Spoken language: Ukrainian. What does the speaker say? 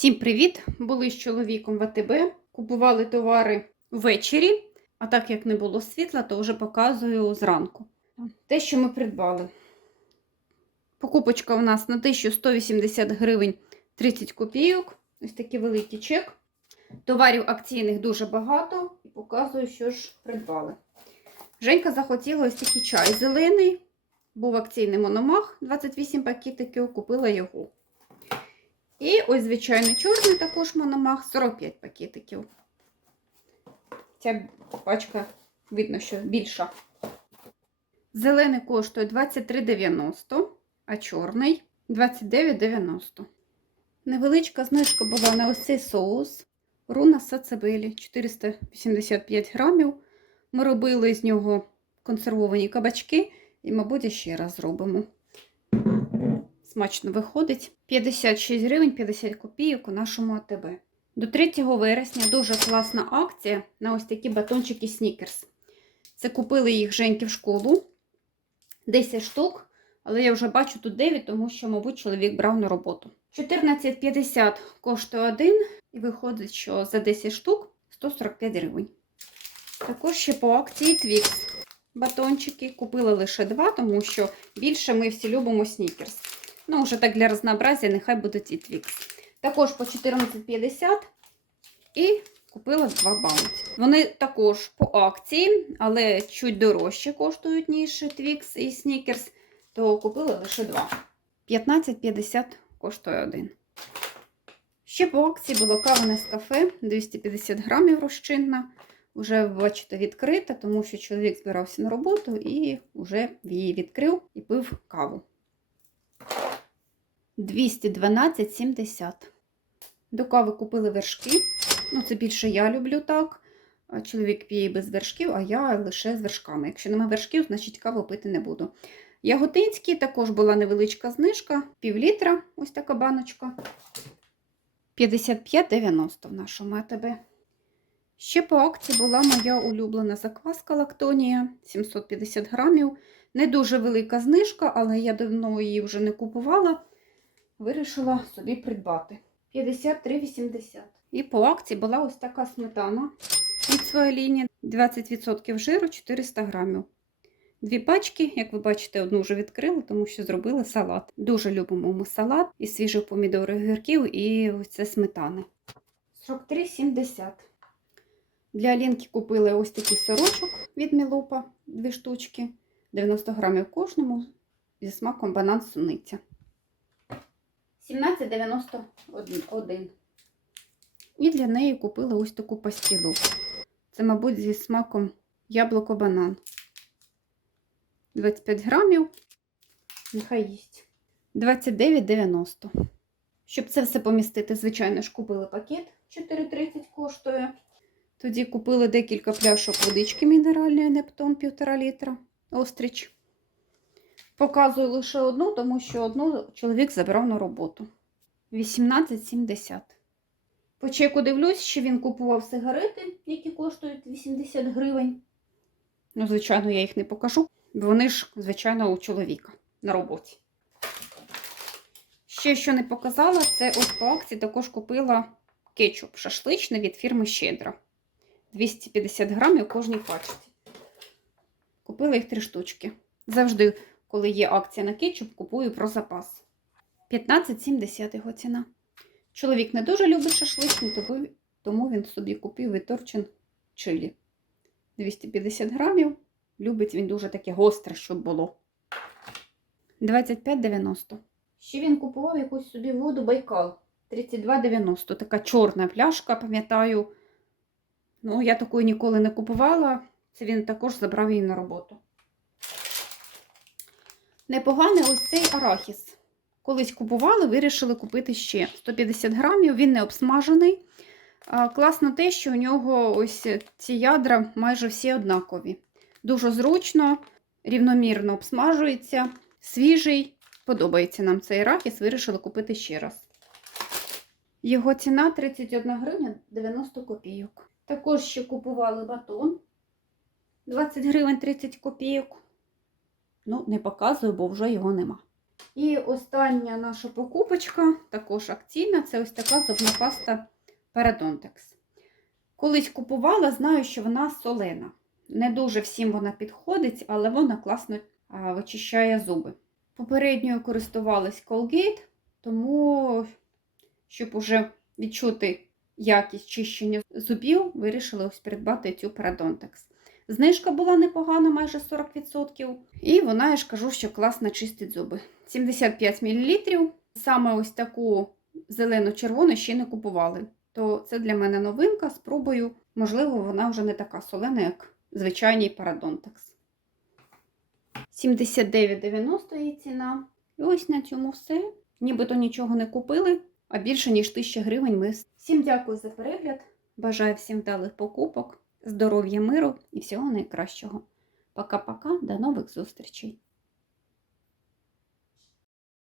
Всім привіт! Були з чоловіком в АТБ. Купували товари ввечері, а так як не було світла, то вже показую зранку. Те, що ми придбали. Покупочка у нас на 1180 гривень 30 копійок. Ось такий великий чек. Товарів акційних дуже багато. І показую, що ж придбали. Женька захотіла ось такий чай зелений. Був акційний мономах 28 пакетиків, купила його. І ось звичайний чорний також мономах 45 пакетиків. Ця пачка, видно, що більша. Зелений коштує 23,90, а чорний 29,90. Невеличка знижка була на ось цей соус. Руна сацебелі 485 грамів. Ми робили з нього консервовані кабачки і, мабуть, ще раз зробимо. Смачно виходить. 56 гривень 50 копійок у нашому АТБ. До 3 вересня дуже класна акція на ось такі батончики Снікерс. Це купили їх Женьки в школу. 10 штук, але я вже бачу тут 9, тому що, мабуть, чоловік брав на роботу. 14,50 коштує один, і виходить, що за 10 штук 145 гривень. Також ще по акції Twix. Батончики купила лише два, тому що більше ми всі любимо снікерс. Ну, вже так для разнообразия, нехай будуть і Twix. Також по 14,50 і купила два баунті. Вони також по акції, але чуть дорожче коштують, ніж Twix і Snickers, то купила лише два. 15,50 коштує один. Ще по акції було кава кафе 250 грамів розчинна. Вже, бачите, відкрита, тому що чоловік збирався на роботу і вже її відкрив і пив каву. 212,70. До кави купили вершки. Ну, це більше я люблю так. Чоловік п'є без вершків, а я лише з вершками. Якщо немає вершків, значить каву пити не буду. Яготинські також була невеличка знижка, пів літра, ось така баночка. 55,90 в нашому АТБ. Ще по акції була моя улюблена закваска Лактонія 750 грамів. Не дуже велика знижка, але я давно її вже не купувала. Вирішила собі придбати. 53,80. І по акції була ось така сметана від своєї лінії. 20% жиру 400 грамів. Дві пачки, як ви бачите, одну вже відкрили, тому що зробили салат. Дуже любимо ми салат із свіжих помідорів, гірків і ось це сметани. 43,70. Для Алінки купили ось такий сорочок від Мілупа, дві штучки, 90 грамів кожному, зі смаком банан суниця. 17,91. І для неї купили ось таку пастілу. Це, мабуть, зі смаком яблуко-банан. 25 грамів. Нехай їсть. 29,90. Щоб це все помістити, звичайно ж, купили пакет 4,30 коштує. Тоді купили декілька пляшок водички мінеральної Нептун 1,5 літра. Остріч. Показую лише одну, тому що одну чоловік забрав на роботу. 18,70. По чеку дивлюсь, що він купував сигарети, які коштують 80 гривень. Ну, звичайно, я їх не покажу. Вони ж, звичайно, у чоловіка на роботі. Ще що не показала, це ось по акції також купила кетчуп шашличний від фірми Щедра. 250 грамів кожній пачці. Купила їх три штучки. Завжди, коли є акція на кетчуп, купую про запас. 15,70 його ціна. Чоловік не дуже любить шашличний, тому- тому він собі купив від Торчин чилі. 250 грамів. Любить він дуже таке гостре, щоб було. 25,90. Ще він купував якусь собі воду Байкал. 32,90. Така чорна пляшка, пам'ятаю. Ну, я такої ніколи не купувала. Це він також забрав її на роботу. Непоганий ось цей арахіс. Колись купували, вирішили купити ще 150 грамів, він не обсмажений. Класно те, що у нього ось ці ядра майже всі однакові. Дуже зручно, рівномірно обсмажується, свіжий. Подобається нам цей арахіс, вирішили купити ще раз. Його ціна 31 гривня 90 копійок. Також ще купували батон 20 гривень 30 копійок. Ну, не показую, бо вже його нема. І остання наша покупочка, також акційна, це ось така зубна паста Parodontax. Колись купувала, знаю, що вона солена. Не дуже всім вона підходить, але вона класно вичищає зуби. Попередньою користувалась Colgate, тому, щоб уже відчути якість чищення зубів, вирішила ось придбати цю Parodontax. Знижка була непогана, майже 40%. І вона, я ж кажу, що класно чистить зуби. 75 мл. Саме ось таку зелену-червону ще не купували. То це для мене новинка. Спробую, можливо, вона вже не така солена, як звичайний Parodontax. 79,90 її ціна. І ось на цьому все. Нібито нічого не купили, а більше, ніж 1000 гривень ми. Всім дякую за перегляд. Бажаю всім вдалих покупок, здоров'я, миру і всього найкращого. Пока-пока, до нових зустрічей!